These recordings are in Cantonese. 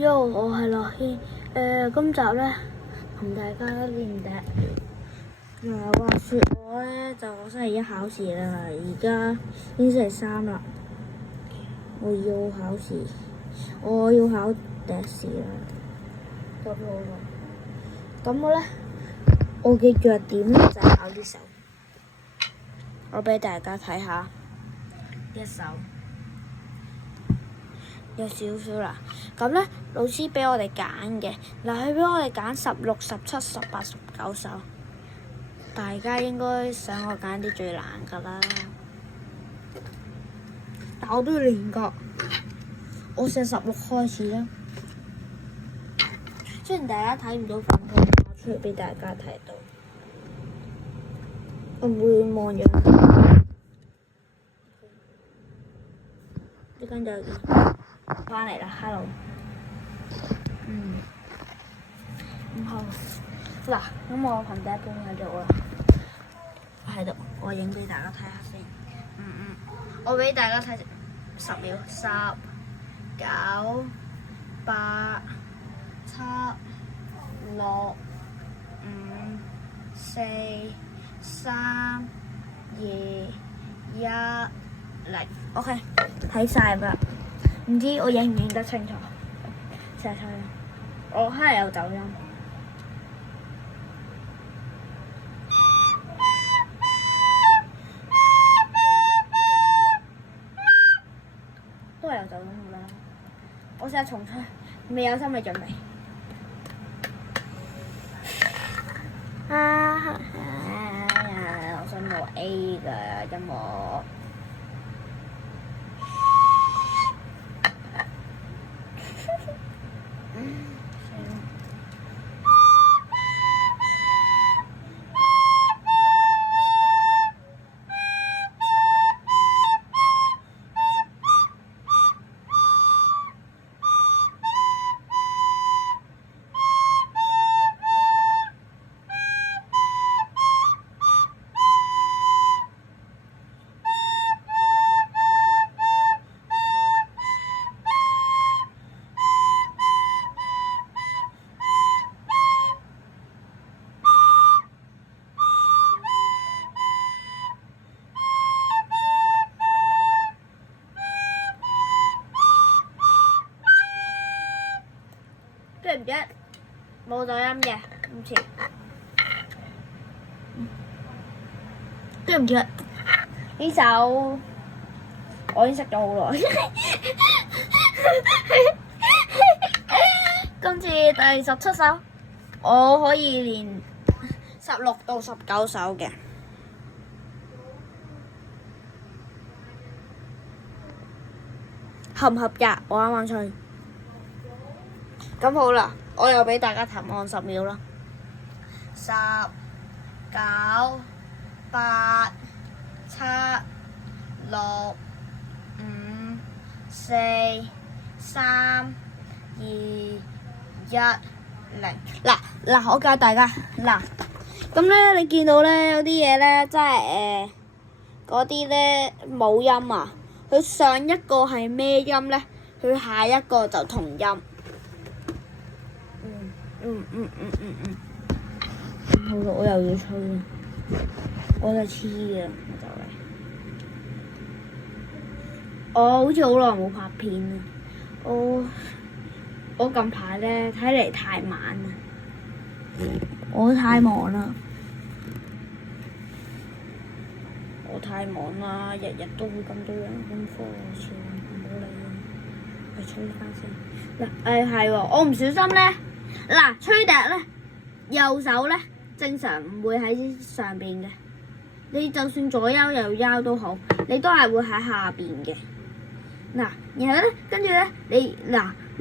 Yo，我係樂軒。今集咧同大家練笛。話説我咧就星期一考試啦，而家已經星期三啦。我要考試，我要考笛試啦。咁我咧，我嘅弱點咧就係考呢首。我俾大家睇下一首。有少少啦，咁咧老師俾我哋揀嘅，嗱佢俾我哋揀16、17、18、19首，大家應該想我揀啲最難㗎啦，但我都要練㗎，我寫16開始啦，雖然大家睇唔到份稿，我出嚟俾大家睇到，我唔會望樣，呢間就翻嚟啦 ，hello。好嗱，咁我憑第一本喺度啦，喺度，我影俾大家睇下先。我俾大家睇10秒，10、9、8、7、6、5、4、3、2、1、0。OK， 睇晒啦。唔知我影唔影得清楚？試下睇啦。我可能有走音。都係有走音㗎啦。我試下重吹，未有心理準備。我想攞 A 㗎音樂。對唔住，冇走音嘅，唔似。對唔住，呢首我已經識咗好耐。今次第17首，我可以練16到19首嘅。合唔合格？我啱啱吹。咁好啦，我又俾大家停按10秒啦。10、9、8、7、6、5、4、3、2、1、0。嗱，我教大家嗱，咁咧你見到咧有啲嘢咧，即係嗰啲咧冇音啊，佢上一個係咩音咧？佢下一個就同音。好啦，我又要吹啦，我就黐嘅就嚟。我好似好耐冇拍片啦，我近排咧睇嚟太慢啦，我太忙啦，日日都會咁多樣功課，算唔好理啦，去吹翻先。嗱，係喎，我唔小心咧，嗱吹笛咧，右手咧正常唔會喺上邊嘅，你就算左腰右腰都好，你都係會喺下邊嘅。嗱，然後咧，跟住咧，你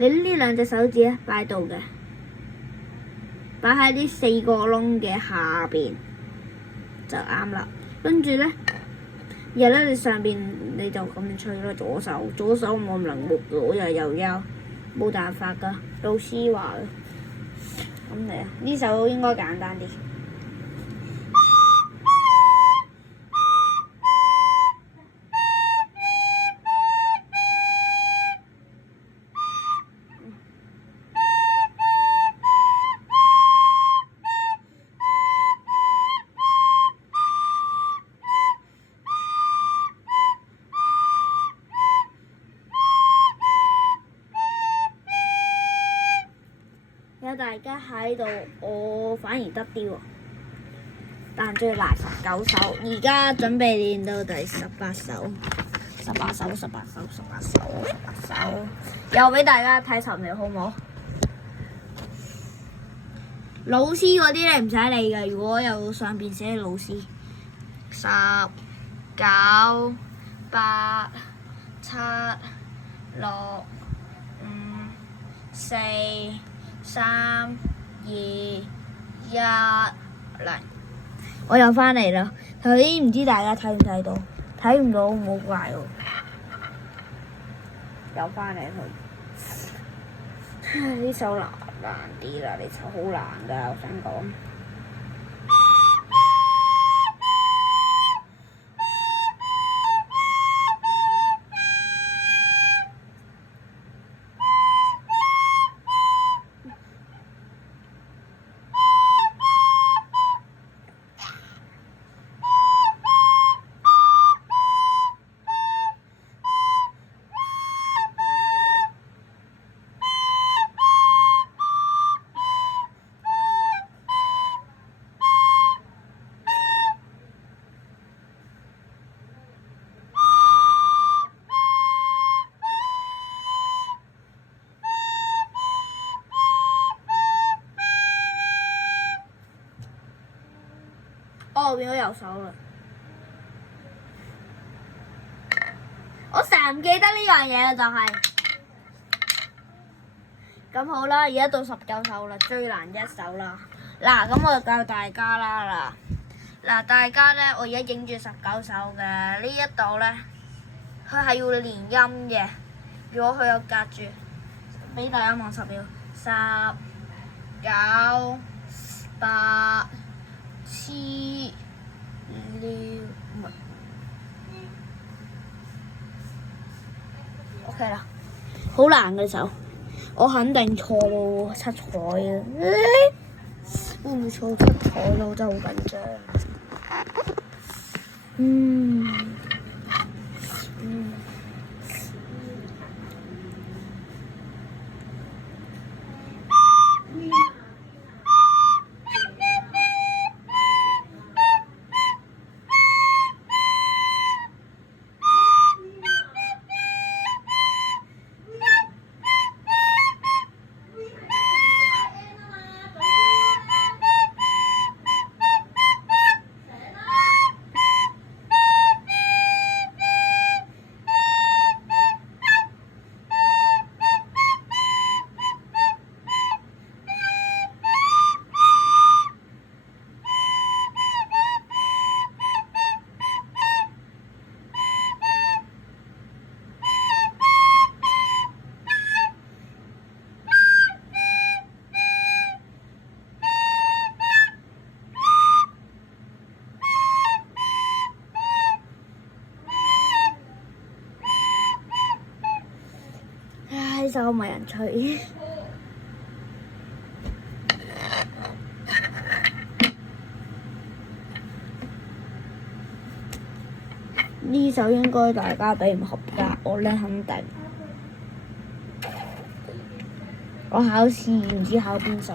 呢兩隻手指咧擺度嘅，擺喺呢4個窿嘅下邊就啱啦。跟住咧，然後咧你上邊你就咁樣吹咯，左手冇咁靈活嘅，我又右腰，冇辦法噶，老師話嘅。咁嚟啊，呢首應該簡單啲。有大家喺度，我反而得啲喎。但最難19首，而家準備練到第18首。18首，又俾大家睇10秒好唔好？老師嗰啲你唔使理嘅，如果有上邊寫老師。10、9、8、7、6、5、4、3、2、1，嚟！我又翻嚟啦。頭先唔知大家睇唔睇到？睇唔到唔好怪我。又翻嚟佢。呢首難啲啦，呢首好難㗎，我想講。我變咗右手啦！我成日唔記得呢樣嘢啦，就係咁好啦。而家到19首啦，最難一首啦。嗱，咁我就教大家啦。嗱，大家咧，我而家影住19首嘅呢一度咧，佢係要連音嘅。如果佢有隔住，俾大家望10秒。10、9、8、7、6， OK 啦，好難嘅首，我肯定錯到七彩嘅，會唔會錯七彩咯？我真係好緊張。呢首冇人吹。呢首應該大家俾唔合格，我咧肯定。我考試唔知考邊首，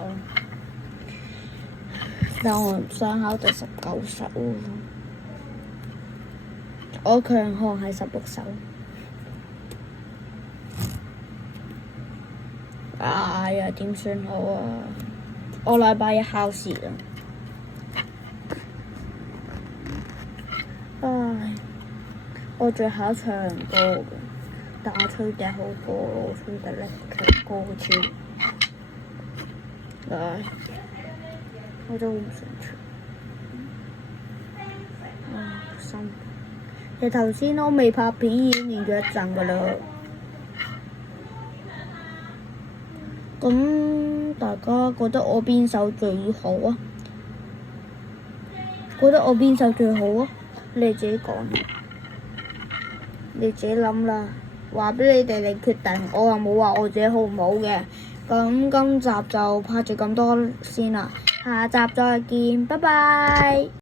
但我想考第19首。我強項係16首。哎呀，點算好啊？我禮拜一考試啦。唉，我最考唱歌嘅，但我吹笛好過我吹得叻唱歌嘅超。唉，我都好唔想唱。心。其實頭先我未拍片已經練咗一陣㗎啦。咁大家覺得我邊首最好啊？覺得我邊首最好啊？你哋自己講，你自己諗啦。話俾你哋嚟決定，我又冇話我自己好唔好嘅。咁今集就拍住咁多先啦，下集再見，拜拜。